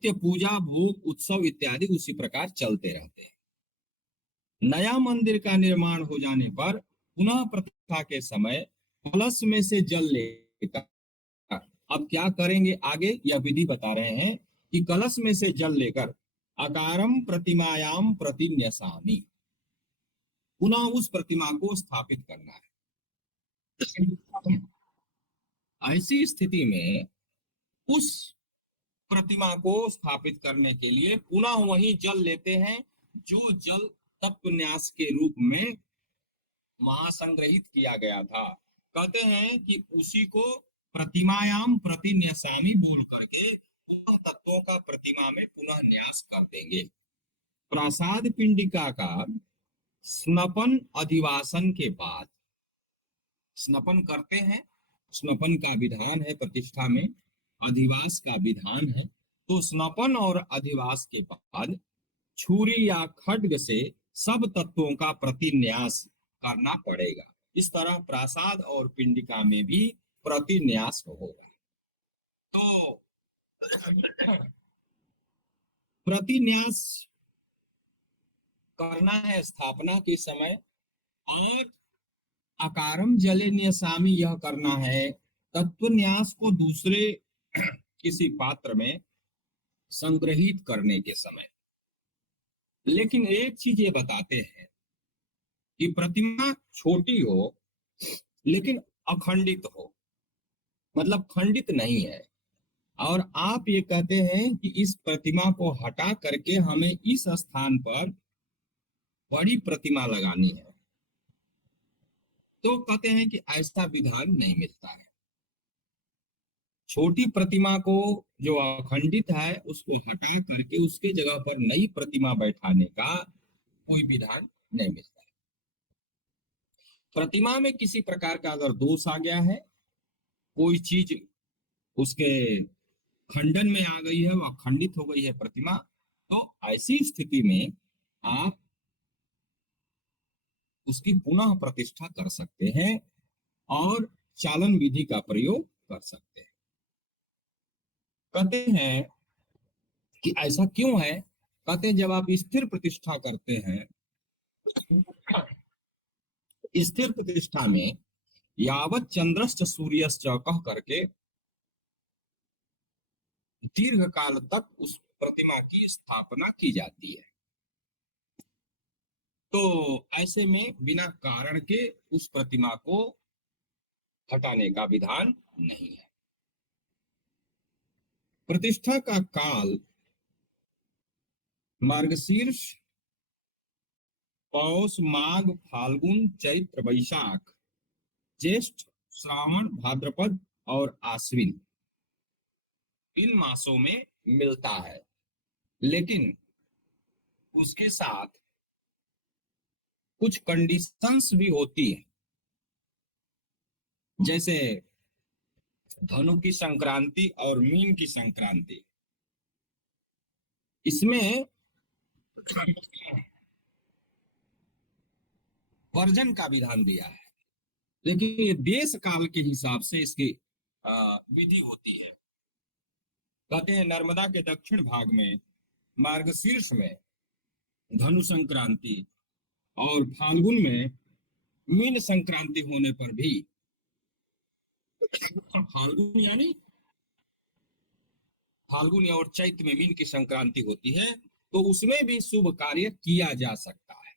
नित्य पूजा, भोग, उत्सव इत्यादि उसी प्रकार चलते रहते हैं। नया मंदिर का निर्माण हो जाने पर पुनः प्रतिष्ठा के समय कलश में से जल लेकर, अब क्या करेंगे आगे यह विधि बता रहे हैं कि कलश में से जल लेकर अकारम प्रतिमायाम प्रतिन्यसामि, पुनः उस प्रतिमा को स्थापित करना है। ऐसी स्थिति में उस प्रतिमा को स्थापित करने के लिए पुनः वही जल लेते हैं जो जल तत्वन्यास के रूप में वहां संग्रहित किया गया था। कहते हैं कि उसी को प्रतिमायाम प्रतिन्यसामी बोल करके पुनः तत्वों का प्रतिमा में पुनः न्यास कर देंगे। प्रसाद पिंडिका का स्नपन अधिवासन के बाद, स्नपन करते हैं, स्नपन का विधान है प्रतिष्ठा में, अधिवास का विधान है, तो स्नपन और अधिवास के बाद छुरी या खड्ग से सब तत्वों का प्रतिन्यास करना पड़ेगा। इस तरह प्रासाद और पिंडिका में भी प्रतिन्यास होगा। तो प्रतिन्यास करना है स्थापना के समय, और अकारम जले न्यसामी यह करना है तत्वन्यास को दूसरे किसी पात्र में संग्रहित करने के समय। लेकिन एक चीज ये बताते हैं कि प्रतिमा छोटी हो लेकिन अखंडित हो, मतलब खंडित नहीं है। और आप ये कहते हैं कि इस प्रतिमा को हटा करके हमें इस स्थान पर बड़ी प्रतिमा लगानी है, तो कहते हैं कि ऐसा विधान नहीं मिलता है। छोटी प्रतिमा को जो अखंडित है उसको हटा करके उसके जगह पर नई प्रतिमा बैठाने का कोई विधान नहीं मिलता है। प्रतिमा में किसी प्रकार का अगर दोष आ गया है, कोई चीज उसके खंडन में आ गई है, वह खंडित हो गई है प्रतिमा, तो ऐसी स्थिति में आप उसकी पुनः प्रतिष्ठा कर सकते हैं और चालन विधि का प्रयोग कर सकते हैं। कहते हैं कि ऐसा क्यों है? कहते हैं जब आप स्थिर प्रतिष्ठा करते हैं, स्थिर प्रतिष्ठा में यावत चंद्रश्च सूर्यश्च कह करके दीर्घ काल तक उस प्रतिमा की स्थापना की जाती है। तो ऐसे में बिना कारण के उस प्रतिमा को हटाने का विधान नहीं है। प्रतिष्ठा का काल मार्गशीर्ष, पौष, माघ, फाल्गुन, चैत्र, वैशाख, ज्येष्ठ, श्रावण, भाद्रपद और आश्विन, इन मासों में मिलता है। लेकिन उसके साथ कुछ कंडीशंस भी होती है, जैसे धनु की संक्रांति और मीन की संक्रांति, इसमें वर्जन का विधान दिया है, लेकिन ये देश काल के हिसाब से इसकी विधि होती है। कहते हैं नर्मदा के दक्षिण भाग में मार्गशीर्ष में धनु संक्रांति और फाल्गुन में मीन संक्रांति होने पर भी, फाल्गुन और चैत्र में मीन की संक्रांति होती है, तो उसमें भी शुभ कार्य किया जा सकता है।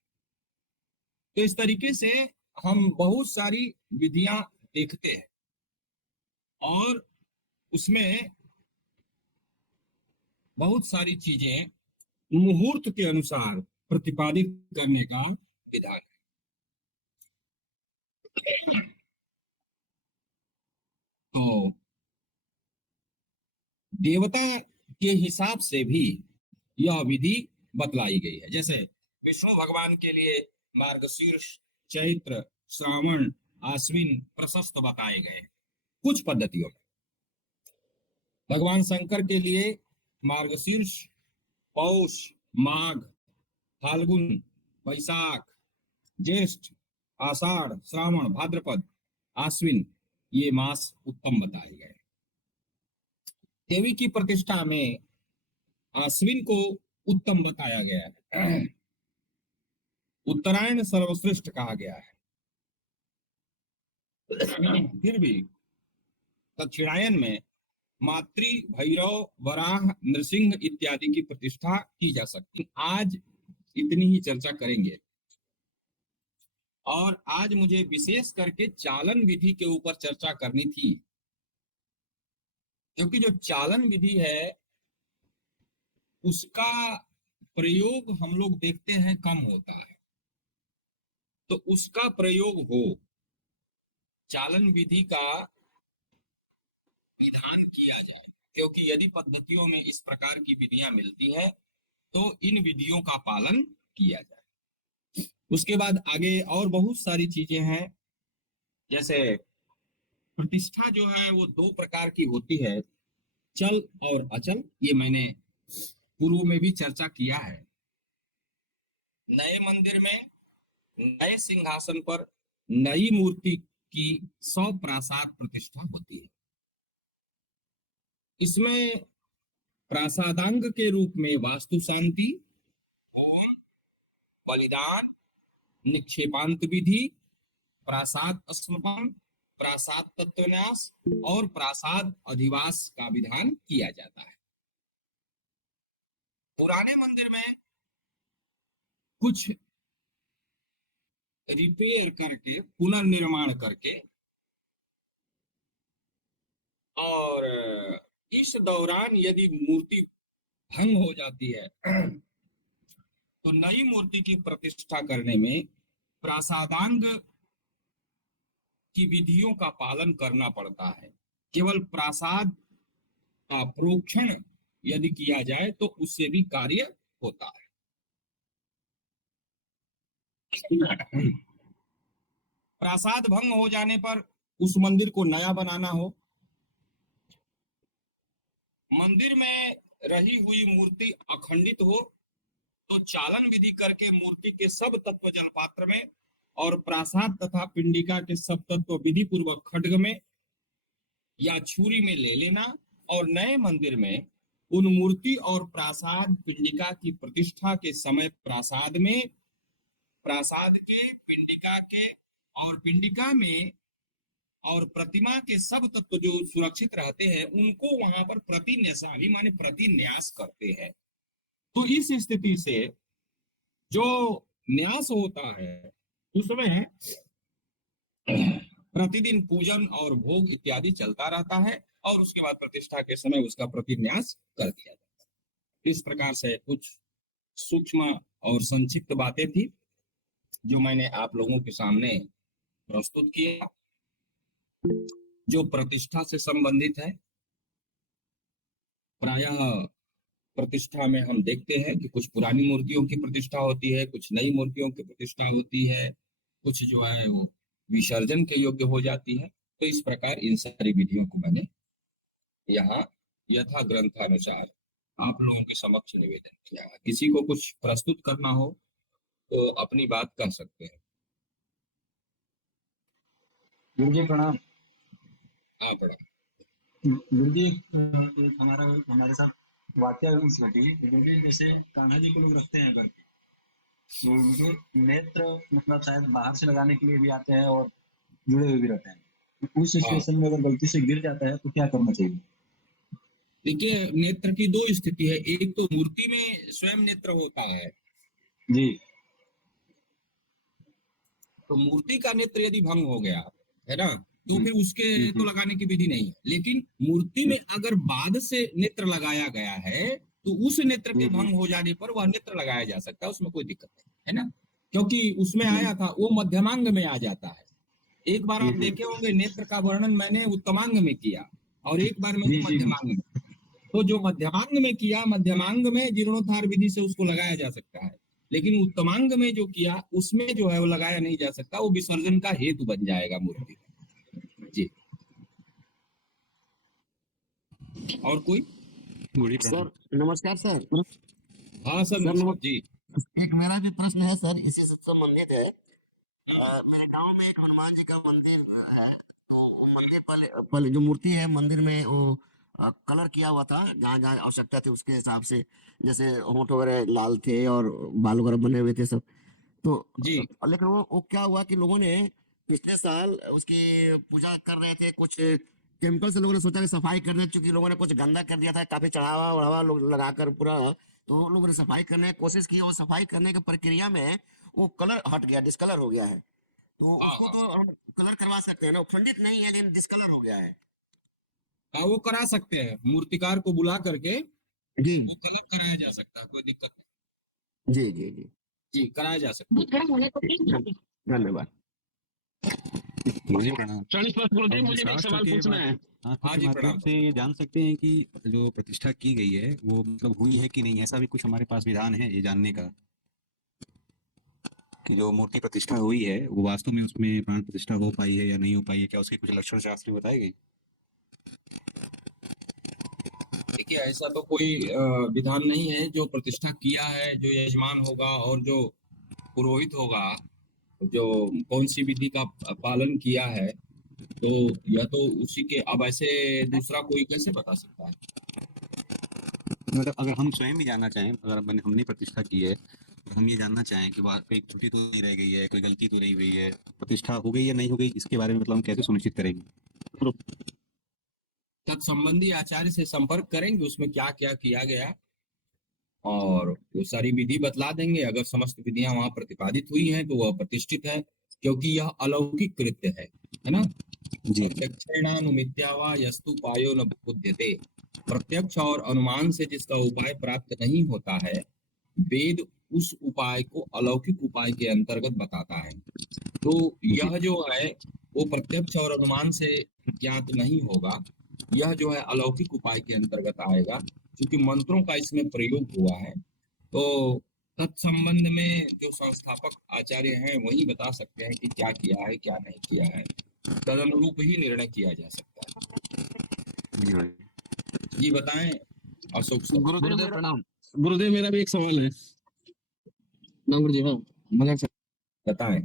तो इस तरीके से हम बहुत सारी विधियां देखते हैं और उसमें बहुत सारी चीजें मुहूर्त के अनुसार प्रतिपादित करने का विधान है। तो देवता के हिसाब से भी यह विधि बतलाई गई है। जैसे विष्णु भगवान के लिए मार्गशीर्ष, चैत्र, श्रावण, आश्विन प्रशस्त बताए गए कुछ पद्धतियों में। भगवान शंकर के लिए मार्गशीर्ष, पौष, माघ, फाल्गुन, वैशाख, ज्येष्ठ, आषाढ़, श्रावण, भाद्रपद, आश्विन, ये मास उत्तम बताए गए। देवी की प्रतिष्ठा में आश्विन को उत्तम बताया गया है, उत्तरायण सर्वश्रेष्ठ कहा गया है। फिर भी दक्षिणायन में मातृ, भैरव, वराह, नृसिंह इत्यादि की प्रतिष्ठा की जा सकती। आज इतनी ही चर्चा करेंगे और आज मुझे विशेष करके चालन विधि के ऊपर चर्चा करनी थी, क्योंकि जो चालन विधि है उसका प्रयोग हम लोग देखते हैं कम होता है, तो उसका प्रयोग हो, चालन विधि का विधान किया जाए, क्योंकि यदि पद्धतियों में इस प्रकार की विधियां मिलती है तो इन विधियों का पालन किया जाए। उसके बाद आगे और बहुत सारी चीजें हैं, जैसे प्रतिष्ठा जो है वो दो प्रकार की होती है, चल और अचल। ये मैंने पूर्व में भी चर्चा किया है। नए मंदिर में नए सिंहासन पर नई मूर्ति की स्वप्रासाद प्रतिष्ठा होती है। इसमें प्रासादांग के रूप में वास्तु शांति, होम, बलिदान, निक्षेपांत विधि, प्रासाद स्मरण, प्रासाद तत्वन्यास और प्रासाद अधिवास का विधान किया जाता है। पुराने मंदिर में कुछ रिपेयर करके, पुनर्निर्माण करके, और इस दौरान यदि मूर्ति भंग हो जाती है तो नई मूर्ति की प्रतिष्ठा करने में प्रासादांग की विधियों का पालन करना पड़ता है। केवल प्रासाद का प्रोक्षण यदि किया जाए तो उससे भी कार्य होता है। प्रासाद भंग हो जाने पर उस मंदिर को नया बनाना हो, मंदिर में रही हुई मूर्ति अखंडित हो, तो चालन विधि करके मूर्ति के सब तत्व जलपात्र में और प्रासाद तथा पिंडिका के सब तत्व विधि पूर्वक खड्ग में या छुरी में ले लेना, और नए मंदिर में उन मूर्ति और प्रासाद पिंडिका की प्रतिष्ठा के समय प्रासाद में, प्रासाद के, पिंडिका के और पिंडिका में और प्रतिमा के सब तत्व जो सुरक्षित रहते हैं उनको वहां पर प्रतिन्यासावी माने प्रतिन्यास करते हैं। तो इस स्थिति से जो न्यास होता है उसमें प्रतिदिन पूजन और भोग इत्यादि चलता रहता है और उसके बाद प्रतिष्ठा के समय उसका प्रतिन्यास कर दिया जाता है। इस प्रकार से कुछ सूक्ष्म और संक्षिप्त बातें थी जो मैंने आप लोगों के सामने प्रस्तुत किया, जो प्रतिष्ठा से संबंधित है। प्रायः प्रतिष्ठा में हम देखते हैं कि कुछ पुरानी मूर्तियों की प्रतिष्ठा होती है, कुछ नई मूर्तियों की प्रतिष्ठा होती है, कुछ जो है वो विसर्जन के योग्य हो जाती है। तो इस प्रकार इन सारी विधियों को मैंने यहाँ यथा ग्रंथानुसार आप लोगों के समक्ष निवेदन किया है। किसी को कुछ प्रस्तुत करना हो तो अपनी बात कह सकते हैं। गुरु जी प्रणाम। हाँ प्रणाम। गुरु जी एक हमारे साथ वाकया हुई घटी। गुरु जी जैसे कान्हा जी को लोग रखते हैं घर, तो उनको नेत्र मतलब शायद बाहर से लगाने के लिए भी आते हैं और जुड़े हुए भी रहते हैं। तो उस हाँ सिचुएशन में अगर गलती से गिर जाता है तो क्या करना चाहिए? देखिए, नेत्र की दो स्थिति है। एक तो मूर्ति में स्वयं नेत्र होता है, जी तो मूर्ति का नेत्र यदि भंग हो गया है ना, तो जी फिर उसके जी तो जी लगाने की विधि नहीं है। लेकिन मूर्ति में अगर बाद से नेत्र लगाया गया है तो उस नेत्र के जी जी भंग हो जाने पर वह नेत्र लगाया जा सकता है, उसमें कोई दिक्कत नहीं है ना, क्योंकि उसमें जी आया था वो मध्यमांग में आ जाता है। एक बार जी आप जी देखे होंगे नेत्र का वर्णन मैंने उत्तमांग में किया और एक बार मैंने जी जी जी मध्यमांग में। तो जो मध्यमांग में किया, मध्यमांग में जीर्णोद्धार विधि से उसको लगाया जा सकता है, लेकिन उत्तमांग में जो किया उसमें जो है वो लगाया नहीं जा सकता, वो विसर्जन का हेतु बन जाएगा मूर्ति का। जी। और कोई? सर नमस्कार सर। हाँ सर, सर नमस्कार जी। एक मेरा भी प्रश्न है सर, इसी से संबंधित है। मेरे गांव में एक हनुमान जी का मंदिर है, तो वो मंदिर पहले पहले जो मूर्ति है मंदिर में वो कलर किया हुआ था जहाँ जहाँ आवश्यकता थी उसके हिसाब से, जैसे होंठ वगैरह लाल थे और बाल वगैरह बने हुए थे सब। तो जी लेकिन वो क्या हुआ कि लोगों ने पिछले साल उसकी पूजा कर रहे थे, कुछ केमिकल से लोगों ने सोचा कि सफाई कर रहे हैं, क्योंकि लोगों ने कुछ गंदा कर दिया था, काफी चढ़ावा वढ़ावा लोग लगाकर पूरा। तो लोगों ने सफाई करने की कोशिश की और सफाई करने की प्रक्रिया में वो कलर हट गया, डिस्कलर हो गया है। तो हाँ उसको हाँ तो हम कलर करवा सकते हैं ना, वो खंडित नहीं है लेकिन डिस्कलर हो गया है। हाँ, वो करा सकते हैं, मूर्तिकार को बुला करके जी वो कलर कराया जा सकता है, कोई दिक्कत नहीं। जी जी जी। जी कराया जा सकता धन्यवाद। मुझे प्रणाम। 40 गुरुजी, अब हम मुझे भी एक शास्त्र सवाल के पूछना है। शास्त्र है। हाँ के जी माध्यम प्रणाम से ये जान सकते हैं कि जो प्रतिष्ठा की गई है वो मतलब हुई है कि नहीं, ऐसा भी कुछ हमारे पास विधान है ये जानने का कि जो मूर्ति प्रतिष्ठा हुई है वो वास्तव में उसमें प्राण प्रतिष्ठा हो पाई है या नहीं हो पाई है, क्या उसके कुछ लक्षण शास्त्र में बताए गए? देखिए ऐसा तो कोई विधान नहीं है। जो प्रतिष्ठा किया है, जो यजमान होगा और जो पुरोहित होगा, जो कौन सी विधि का पालन किया है, तो यह तो उसी के, अब ऐसे दूसरा कोई कैसे बता सकता है। मतलब अगर हम स्वयं भी जानना चाहें, अगर हमने प्रतिष्ठा की है और हम ये जानना चाहें कि वहाँ पे एक त्रुटि तो नहीं रह गई है, कोई गलती तो नहीं हुई है, प्रतिष्ठा हो गई या नहीं हो गई, इसके बारे में मतलब हम कैसे सुनिश्चित करेंगे? तत्संबंधी आचार्य से संपर्क करेंगे, उसमें क्या क्या किया गया और वो सारी विधि बतला देंगे। अगर समस्त विधियां वहां प्रतिपादित हुई हैं तो वह प्रतिष्ठित है, क्योंकि यह अलौकिक कृत्य है ना। जी प्रत्यक्षेणानुमित्या वा यस्तु उपायो न बुध्यते। प्रत्यक्ष और अनुमान से जिसका उपाय प्राप्त नहीं होता है, वेद उस उपाय को अलौकिक उपाय के अंतर्गत बताता है। तो जी यह जो है वो प्रत्यक्ष और अनुमान से ज्ञात नहीं होगा, यह जो है अलौकिक उपाय के अंतर्गत आएगा, क्योंकि मंत्रों का इसमें प्रयोग हुआ है। तो तत्संबंध में जो संस्थापक आचार्य हैं वही बता सकते हैं कि क्या किया है क्या नहीं किया है, तदनुरूप ही निर्णय किया जा सकता है। जी जी बताएं अशोक सर। गुरुदेव गुरुदेव मेरा प्रणाम। गुरुदेव, मेरा भी एक सवाल है ना गुरुजी। हाँ, मजाक से। बताएं।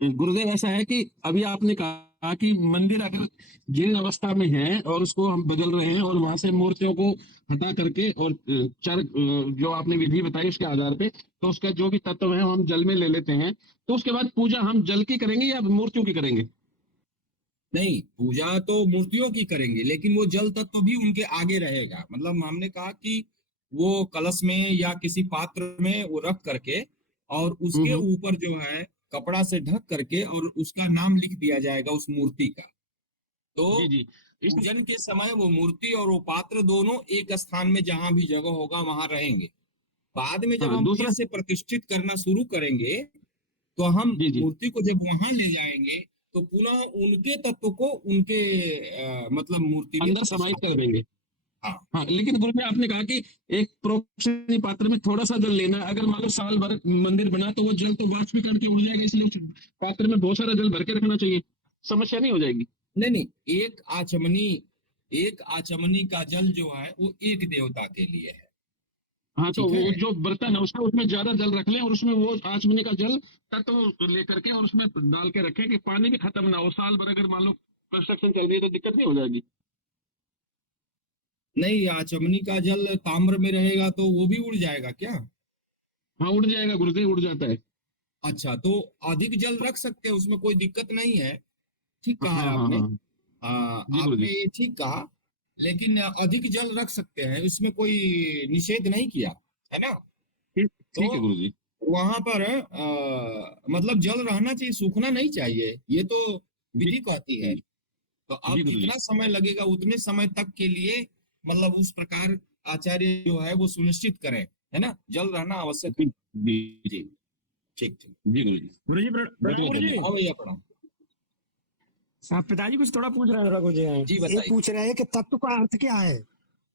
गुरुदेव, ऐसा है कि अभी आपने कहा कि मंदिर अगर जीर्ण अवस्था में है और उसको हम बदल रहे हैं और वहां से मूर्तियों को हटा करके और जो आपने विधि बताई उसके आधार पे, तो उसका जो भी तत्व है वो हम जल में ले लेते हैं, तो उसके बाद पूजा हम जल की करेंगे या मूर्तियों की करेंगे? नहीं, पूजा तो मूर्तियों की करेंगे, लेकिन वो जल तत्व भी उनके आगे रहेगा। मतलब हमने कहा कि वो कलश में या किसी पात्र में वो रख करके और उसके हम्म। ऊपर जो है कपड़ा से ढक करके और उसका नाम लिख दिया जाएगा उस मूर्ति का। तो जी जी। इस पूजन के समय वो मूर्ति और वो पात्र दोनों एक स्थान में जहां भी जगह होगा वहां रहेंगे। बाद में जब हाँ, हम फिर दूसरा। से प्रतिष्ठित करना शुरू करेंगे तो हम जी जी। मूर्ति को जब वहां ले जाएंगे तो पुनः उनके तत्व को उनके मतलब मूर्ति में अंदर समाहित कर प्रतिस्थापित। देंगे। हाँ हाँ, लेकिन गुरु जी, आपने कहा कि एक प्रोक्षणी पात्र में थोड़ा सा जल लेना है। अगर मान लो साल भर मंदिर बना तो वो जल तो वाष्पीकरण के उड़ जाएगा, इसलिए उस पात्र में बहुत सारा जल भर के रखना चाहिए। समस्या नहीं हो जाएगी? नहीं नहीं, एक आचमनी का जल जो है वो एक देवता के लिए है। हाँ, तो ठीक है। वो जो बर्तन है उसका उसमें ज्यादा जल रख लें और उसमें वो आचमनी का जल तत्व लेकर के और उसमें डाल के रखें कि पानी भी खत्म ना हो। साल भर अगर मान लो कंस्ट्रक्शन चल रही है तो दिक्कत नहीं हो जाएगी? नहीं, आचमनी का जल ताम्र में रहेगा तो वो भी उड़ जाएगा क्या। हाँ, उड़ जाएगा गुरुदेव, उड़ जाता है। अच्छा, तो अधिक जल रख सकते हैं, उसमें कोई दिक्कत नहीं है। ठीक हाँ कहा है हाँ आपने। हाँ। जी गुरु आपने जी। ये ठीक कहा, लेकिन अधिक जल रख सकते हैं, इसमें कोई निषेध नहीं किया है ना। ठीक, तो ठीक है गुरु जी। वहां पर मतलब जल रहना चाहिए, सूखना नहीं चाहिए, ये तो जी विधि कहती है। जी। तो जी अब गुरु जी। जितना समय लगेगा उतने समय तक के लिए मतलब उस प्रकार आचार्य जो है वो सुनिश्चित करें, है ना, जल रहना आवश्यक है। जी जी। जी ठीक ठीक। जी गुरु जी। गुरुजी बहुत प्रणाम बहुत गुरुजी। धन्यवाद। और भैया प्रणाम। आप पिताजी कुछ थोड़ा पूछ रहे हैं, थोड़ा कुछ जी ये बताइए। पूछ रहे हैं कि तत्व का अर्थ क्या है,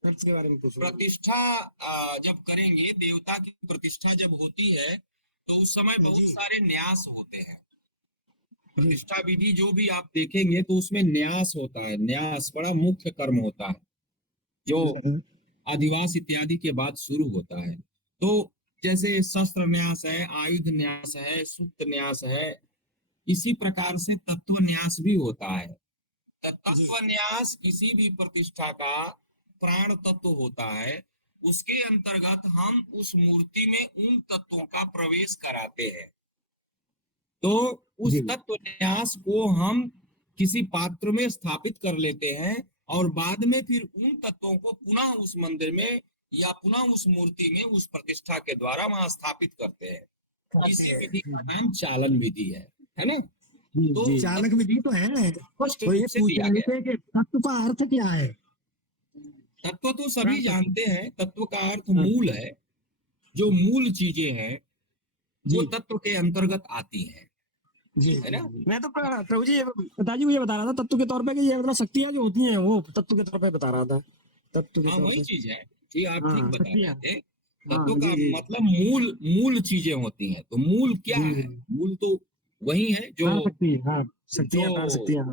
अर्थ के बारे में पूछ रहे हैं। प्रतिष्ठा जब करेंगे, देवता की प्रतिष्ठा जब होती है तो उस समय बहुत जी सारे न्यास होते हैं। जी। प्रतिष्ठा विधि जो भी आप देखेंगे तो उसमें न्यास होता है। न्यास बड़ा मुख्य कर्म होता है, जो अधिवास इत्यादि के बाद शुरू होता है। तो जैसे शस्त्र न्यास है, आयुध न्यास है, सुप्त न्यास है, इसी प्रकार से तत्व न्यास भी होता है। तो जी तत्व न्यास किसी भी प्रतिष्ठा का प्राण तत्व होता है उसके अंतर्गत हम उस मूर्ति में उन तत्वों का प्रवेश कराते हैं। तो उस जी तत्व न्यास को हम किसी पात्र में स्थापित कर लेते हैं और बाद में फिर उन तत्वों को पुनः उस मंदिर में या पुनः उस मूर्ति में उस प्रतिष्ठा के द्वारा वहां स्थापित करते हैं। इसी विधि का नाम चालन विधि है ना। जी तो जी चालक विधि तो है, स्पष्ट तो ये रूप से पूछ दिया रहे गया। थे कि तत्व का अर्थ क्या है। तत्व तो सभी प्राण तत्व। जानते हैं, तत्व का अर्थ हाँ, मूल है। जो मूल चीजें हैं वो जी तत्व के अंतर्गत आती हैं, जी है जी ना। मैं तो प्रभु जी पिताजी को ये बता रहा था तत्व के तौर पे कि ये मतलब शक्तियां जो होती हैं वो तत्व के तौर पे बता रहा था, तत्व के हाँ तौर वही पे। चीज है। ठीक, आप ठीक हाँ बता रहे शक्तियां। थे। हाँ तत्व का जी जी मतलब मूल मूल चीजें होती हैं। तो मूल क्या जी है? मूल तो वही है जो प्राण शक्ति, हाँ जो शक्तियां प्राण शक्तियां,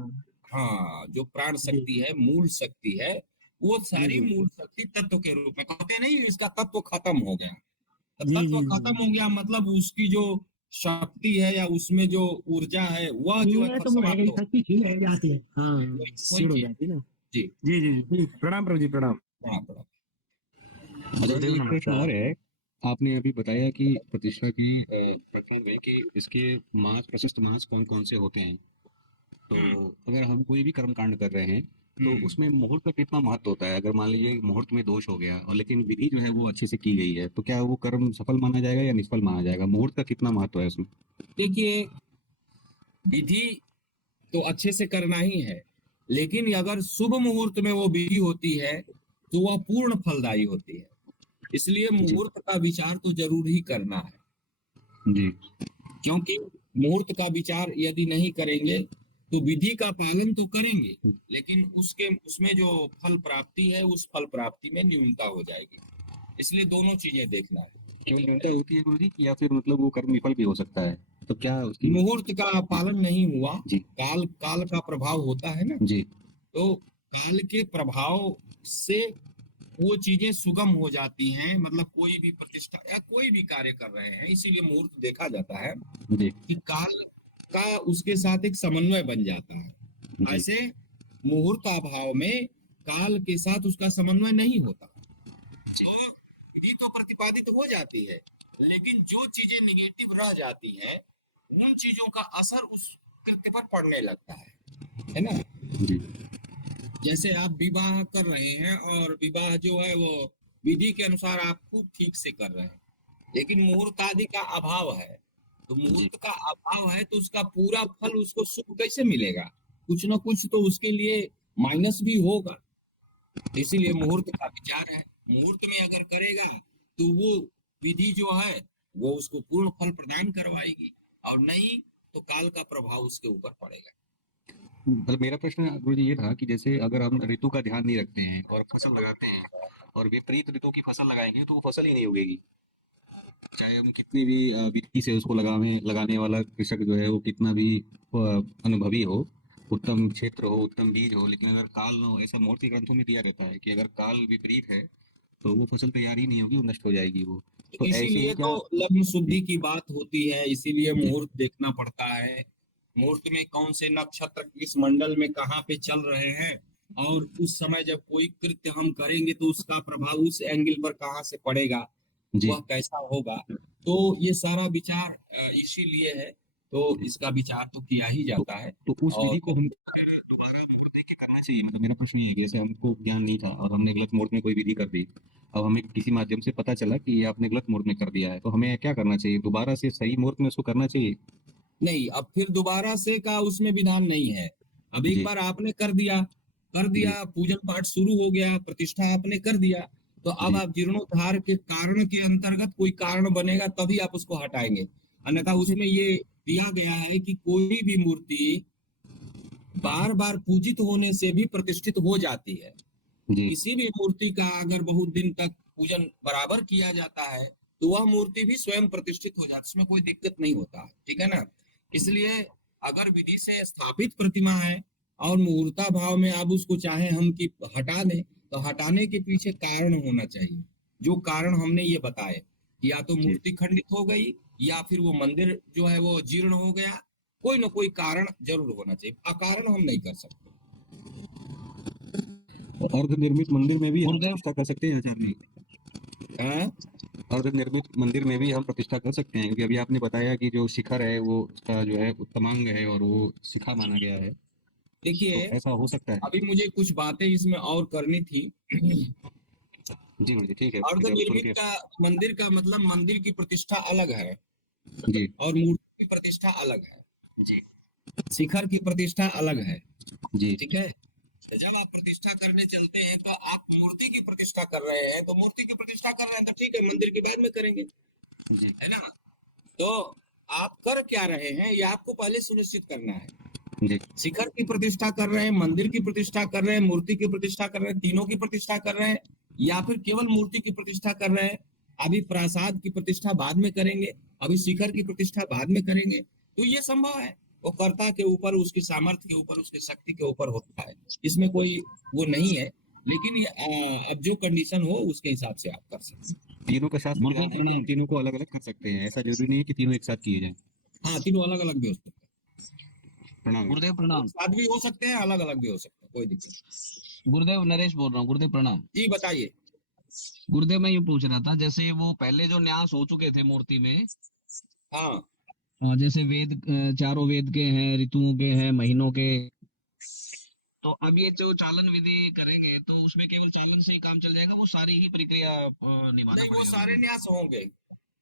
हाँ हाँ जो प्राण जी शक्ति है, मूल शक्ति है, वो जी सारी जी मूल शक्ति तत्व के रूप में कहते नहीं इसका तत्व खत्म हो गया। तो जी तत्व जी खत्म जी हो गया मतलब उसकी जो शक्ति है या उसमें जो ऊर्जा है वह जो है ये तो वो है समाप्त गई हो शक्ति छीन रह जाती है, हाँ वही क्षीण हो चीज। जाती है ना। जी जी जी जी प्रणाम प्रभु जी प्रणाम। प्रणाम प्रणाम। अच्छा, गुरुदेव एक प्रश्न नमस्कार। और है। आपने अभी बताया कि प्रतिष्ठा की प्रकरण में कि इसके मास, प्रशस्त मास कौन कौन से होते हैं। तो अगर हम कोई भी कर्म कांड कर रहे हैं तो हम्म। उसमें मुहूर्त का कितना महत्व होता है? अगर मान लीजिए मुहूर्त में दोष हो गया और लेकिन विधि जो है वो अच्छे से की गई है, तो क्या वो कर्म सफल माना जाएगा या निष्फल माना जाएगा? मुहूर्त का कितना महत्व है उसमें? देखिए विधि तो अच्छे से करना ही है, लेकिन अगर शुभ मुहूर्त में वो विधि होती है तो वह पूर्ण फलदायी होती है। इसलिए जी मुहूर्त का विचार तो जरूर ही करना है, जी क्योंकि मुहूर्त का विचार यदि नहीं करेंगे तो विधि का पालन तो करेंगे लेकिन उसके उसमें जो फल प्राप्ति है उस फल प्राप्ति में न्यूनता हो जाएगी। इसलिए दोनों चीजें देखना है। केवल न्यूनता होती है गुरु जी, या फिर मतलब वो कर्म विफल भी हो सकता है? तो क्या उसकी? मुहूर्त का पालन नहीं हुआ, जी काल काल का प्रभाव होता है ना। जी तो काल के प्रभाव से वो चीजें सुगम हो जाती हैं। मतलब कोई भी प्रतिष्ठा या कोई भी कार्य कर रहे हैं, इसीलिए मुहूर्त देखा जाता है जी कि काल का उसके साथ एक समन्वय बन जाता है। जी ऐसे मुहूर्त अभाव में काल के साथ उसका समन्वय नहीं होता। तो विधि तो प्रतिपादित हो जाती है, लेकिन जो चीजें निगेटिव रह जाती हैं उन चीजों का असर उस कृत्य पर पड़ने लगता है ना। जी जैसे आप विवाह कर रहे हैं और विवाह जो है वो विधि के अनुसार आप खूब ठीक से कर रहे हैं, लेकिन मुहूर्त आदि का अभाव है। तो जी मुहूर्त का अभाव है तो उसका पूरा फल उसको सुख कैसे मिलेगा? कुछ ना कुछ तो उसके लिए माइनस भी होगा। इसीलिए मुहूर्त का विचार है। मुहूर्त में अगर करेगा तो वो विधि जो है वो उसको पूर्ण फल प्रदान करवाएगी, और नहीं तो काल का प्रभाव उसके ऊपर पड़ेगा। मतलब मेरा प्रश्न गुरु जी ये था कि जैसे अगर हम ऋतु का ध्यान नहीं रखते हैं और फसल लगाते हैं और विपरीत ऋतु की फसल लगाएंगे तो वो फसल ही नहीं उगेगी। चाहे हम कितनी भी विधि से उसको लगाने वाला कृषक जो है वो कितना भी अनुभवी हो, उत्तम क्षेत्र हो, उत्तम बीज हो, लेकिन अगर काल न हो, ऐसा मूर्ति ग्रंथों में दिया रहता है कि अगर काल विपरीत है तो वो फसल तैयार ही नहीं होगी, वो नष्ट हो जाएगी वो। तो ऐसे इसीलिए ही तो क्या? लग्न जी शुद्धि की बात होती है, इसीलिए मुहूर्त देखना पड़ता है। मुहूर्त में कौन से नक्षत्र किस मंडल में कहाँ पे चल रहे हैं, और उस समय जब कोई कृत्य हम करेंगे तो उसका प्रभाव उस एंगल पर कहाँ से पड़ेगा, जी। वह कैसा होगा। तो ये सारा विचार इसीलिए है। तो इसका विचार तो किया ही तो, जाता है। तो उस और विधि को हम फिर दोबारा मुहूर्त देख के करना चाहिए? मतलब मेरा प्रश्न ये है कि जैसे हमको ज्ञान नहीं था और हमने गलत मुहूर्त में कोई विधि कर दी, अब हमें किसी माध्यम से पता चला कि ये आपने गलत मुहूर्त में कर दिया है, तो हमें क्या करना चाहिए? दोबारा से सही मुहूर्त में उसको करना चाहिए? नहीं, अब फिर दोबारा से का उसमें विधान नहीं है। अब एक जी बार आपने कर दिया, जी पूजन पाठ शुरू हो गया, प्रतिष्ठा आपने कर दिया, तो अब जी आप जीर्णोद्धार के कारण के अंतर्गत कोई कारण बनेगा तभी आप उसको हटाएंगे। अन्यथा उसमें ये दिया गया है कि कोई भी मूर्ति बार बार पूजित होने से भी प्रतिष्ठित हो जाती है। जी किसी भी मूर्ति का अगर बहुत दिन तक पूजन बराबर किया जाता है तो वह मूर्ति भी स्वयं प्रतिष्ठित हो जाती है, उसमें कोई दिक्कत नहीं होता। ठीक है ना। इसलिए अगर विधि से स्थापित प्रतिमा है और मुहूर्ता भाव में आप उसको चाहे हम कि हटा दें, तो हटाने के पीछे कारण होना चाहिए। जो कारण हमने ये बताए, या तो जी। मूर्ति खंडित हो गई या फिर वो मंदिर जो है वो जीर्ण हो गया, कोई ना कोई कारण जरूर होना चाहिए। अकारण हम नहीं कर सकते। अर्ध निर्मित मंदिर में भी हम गुरुदेव प्रतिष्ठा कर सकते हैं आचार्य जी? हैं? अर्ध निर्मित मंदिर में भी हम प्रतिष्ठा कर सकते हैं, क्योंकि अभी आपने बताया कि जो शिखर है वो उसका जो है उत्तमांग है और वो शिखा माना गया है, तो देखिए, ऐसा हो सकता है? अभी मुझे कुछ बातें इसमें और करनी थी। जी गुरुजी, ठीक है, अर्ध ठीक है, अब सुन निर्मित के। का मंदिर का मतलब मंदिर की प्रतिष्ठा अलग है जी और मूर्ति की प्रतिष्ठा अलग है, जी शिखर की प्रतिष्ठा अलग है। जी ठीक है, तो जब आप प्रतिष्ठा करने चलते हैं तो आप मूर्ति की प्रतिष्ठा कर रहे हैं, तो मूर्ति की प्रतिष्ठा कर रहे हैं तो ठीक है, मंदिर की बाद में करेंगे, जी है ना? तो आप कर क्या रहे हैं ये आपको पहले सुनिश्चित करना है। जी शिखर की प्रतिष्ठा कर रहे हैं, मंदिर की प्रतिष्ठा कर रहे हैं, मूर्ति की प्रतिष्ठा कर रहे हैं, तीनों की प्रतिष्ठा कर रहे हैं, या फिर केवल मूर्ति की प्रतिष्ठा कर रहे हैं। अभी प्रासाद की प्रतिष्ठा बाद में करेंगे, अभी शिखर की प्रतिष्ठा बाद में करेंगे, तो ये संभव है। वो कर्ता के ऊपर, उसकी सामर्थ्य के ऊपर, उसकी शक्ति के ऊपर होता है, इसमें कोई वो नहीं है। लेकिन अब जो कंडीशन हो उसके हिसाब से आप कर सकते हैं। तीनों का शास्त्र गुरुदेव ज्ञान है कि हम तीनों को अलग अलग कर सकते हैं, ऐसा जरूरी नहीं है कि तीनों एक साथ किए जाएं। हाँ, तीनों अलग अलग भी हो सकते हैं, प्रणाम। गुरुदेव एक प्रणाम। साथ भी हो सकते हैं, अलग अलग भी हो सकते हैं, कोई दिक्कत नहीं। गुरुदेव नरेश बोल रहा हूँ। गुरुदेव प्रणाम। जी बताइए। गुरुदेव मैं ये पूछ रहा था, जैसे वो पहले जो न्यास हो चुके थे मूर्ति में, हाँ जैसे वेद, चारों वेद के हैं, ऋतुओं के हैं, महीनों के, तो अब ये जो चालन विधि करेंगे तो उसमें केवल चालन से ही काम चल जाएगा, वो सारी ही प्रक्रिया निभाना नहीं, वो पड़ेगा सारे गुरुदेव? न्यास होंगे,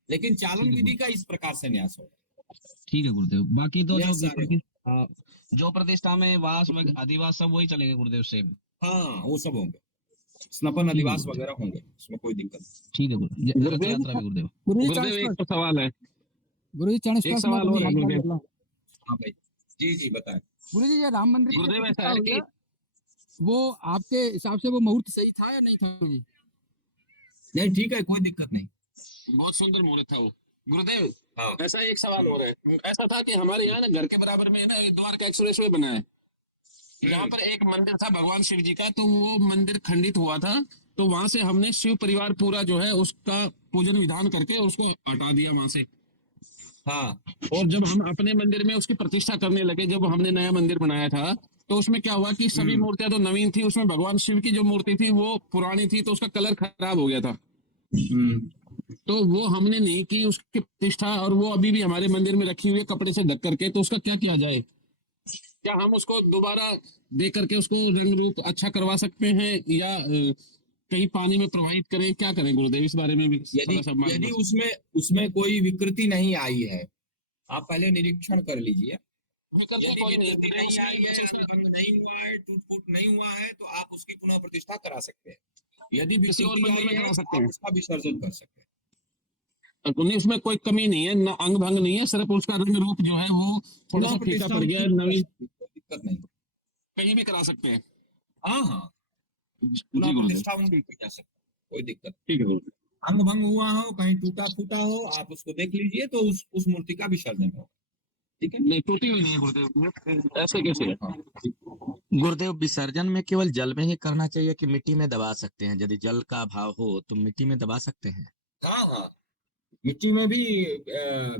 लेकिन चालन ठीक है विधि का इस प्रकार से न्यास होगा। ठीक है गुरुदेव। बाकी तो यह जो सारे होंगे। जो प्रतिष्ठा में वास अधिवास सब वही चलेंगे गुरुदेव से? हाँ, वो सब होंगे, स्नपन ठीक है अधिवास गुरुदेव, वगैरह होंगे, उसमें कोई दिक्कत नहीं। ठीक है गुरुदेव। रथ यात्रा भी गुरुदेव। गुरुजी एक तो सवाल है, गुरुजी 40 एक मिनट सवाल और है में गुरुदेव। हाँ भाई, जी जी बताएं। गुरुजी ये राम मंदिर की जो गुरुदेव ऐसा प्रतिष्ठा है हुई कि है, वो आपके हिसाब से वो मुहूर्त सही था या नहीं था गुरुजी? नहीं ठीक है, कोई दिक्कत नहीं। बहुत सुंदर मुहूर्त था वो गुरुदेव। हाँ ऐसा एक सवाल और है, ऐसा था कि हमारे यहाँ ना घर के बराबर में है ना एक द्वारका एक्सप्रेस वे बना है, जहाँ पर एक मंदिर था भगवान शिव जी का, तो वो मंदिर खंडित हुआ था, तो वहां से हमने शिव परिवार पूरा जो है उसका पूजन विधान करके उसको हटा दिया वहां से। हाँ और जब हम अपने मंदिर में उसकी प्रतिष्ठा करने लगे, जब हमने नया मंदिर बनाया था, तो उसमें क्या हुआ कि सभी मूर्तियां तो नवीन थी, उसमें भगवान शिव की जो मूर्ति थी वो पुरानी थी, तो उसका कलर खराब हो गया था। तो वो हमने नहीं की उसकी प्रतिष्ठा, और वो अभी भी हमारे मंदिर में रखी हुई है कपड़े से ढक करके, तो उसका क्या किया जाए? क्या हम उसको दोबारा दे करके उसको रंग रूप अच्छा करवा सकते हैं, या कहीं पानी में प्रवाहित करें? क्या करें गुरुदेव, इस बारे में भी यदि थोड़ा सा यदि मार्गदर्शन। उसमें उसमें कोई विकृति नहीं आई है, आप पहले निरीक्षण कर लीजिए। विकल्प तो यदि कोई नहीं है विकृति गुरुदेव, नहीं उसमें आई है, जैसे उसमें भंग नहीं हुआ है, टूट फूट नहीं हुआ है, तो आप उसकी पुनः प्रतिष्ठा करा सकते हैं। यदि किसी और विकृति मंदिर आई में है करा तो सकते आप हैं, उसका विसर्जन कर सकते हैं। नहीं उसमें कोई कमी नहीं है, न अंग भंग नहीं है, सिर्फ उसका रंग रूप जो है वो थोड़ा सा पुनः फीका प्रतिष्ठा पड़ गया उसकी है, की जा नवीन। सकती है, कोई दिक्कत नहीं। कहीं भी करा सकते हैं। हाँ हाँ, जी पुनः गुरुदेव, प्रतिष्ठा उनकी की जा सकती है, कोई दिक्कत नहीं। ठीक है गुरुदेव। अंग भंग हुआ हो, कहीं टूटा फूटा हो, आप उसको देख लीजिए, तो उस मूर्ति का विसर्जन होगा। ठीक है। नहीं टूटी हुई नहीं है गुरुदेव, ऐसे कैसे है? हाँ गुरुदेव विसर्जन में केवल जल में ही करना चाहिए कि मिट्टी में दबा सकते हैं? यदि जल का अभाव हो तो मिट्टी में दबा सकते हैं? हाँ हाँ, मिट्टी में भी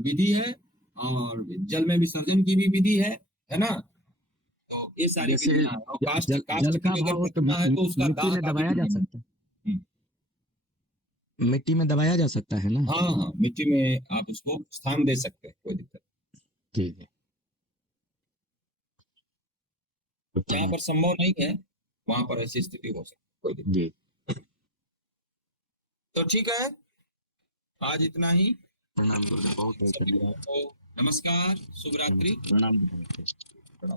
विधि है, और जल में विसर्जन की भी विधि है ना? तो ये सारी जैसे विधियां हैं। और काष्ठ जल काष्ठ जल की का अगर अभाव हो तो प्रतिमा है तो उसका मिट्टी दाह में का भी दबाया जा नियम है। सकता है? हम्म, मिट्टी में दबाया जा सकता है ना? हाँ हाँ, मिट्टी में आप उसको स्थान दे सकते हैं, कोई दिक्कत ठीक है। नहीं। जहाँ पर संभव नहीं है वहां पर ऐसी स्थिति हो सकती है, कोई दिक्कत जी नहीं। तो ठीक है, आज इतना ही। प्रणाम गुरुदेव, बहुत बहुत सभी लोगों धन्यवाद। को नमस्कार, शुभ रात्रि। प्रणाम गुरुदेव। प्रणाम।